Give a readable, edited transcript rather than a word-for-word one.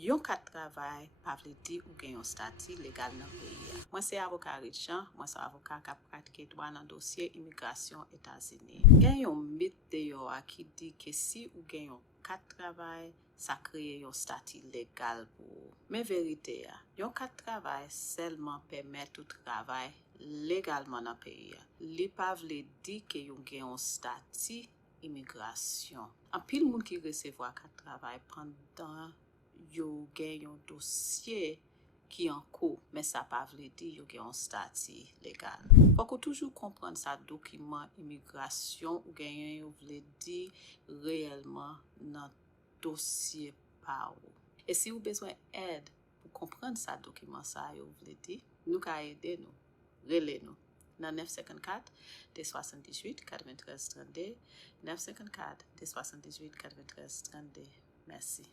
Yon kat travail pa vle di ou gen yon statut légal dans pays. Moi c'est avocat Richard, moi c'est avocat qui pratique droit dans dossier immigration États-Unis. Gen yon mythe de yo qui dit que si ou gen yon kat travail, ça crée yon statut légal pour. Mais vérité yon kat travail seulement permet tout travail légalement dans pays. Li pa vle di que yon gen yon statut immigration. En pile moun qui recevoir kat travail pendant yo gen yon dossier qui en cours, mais ça pas vle di yo gen yon statut légal. Faut que toujours comprendre ça document immigration ou gen yon vle di réellement dans dossier pa ou. Et si vous besoin aide pour comprendre ça document ça yo vle di, nous ka aider nous, relais nous dans 954 278 93 32 954 278 93 32. Merci.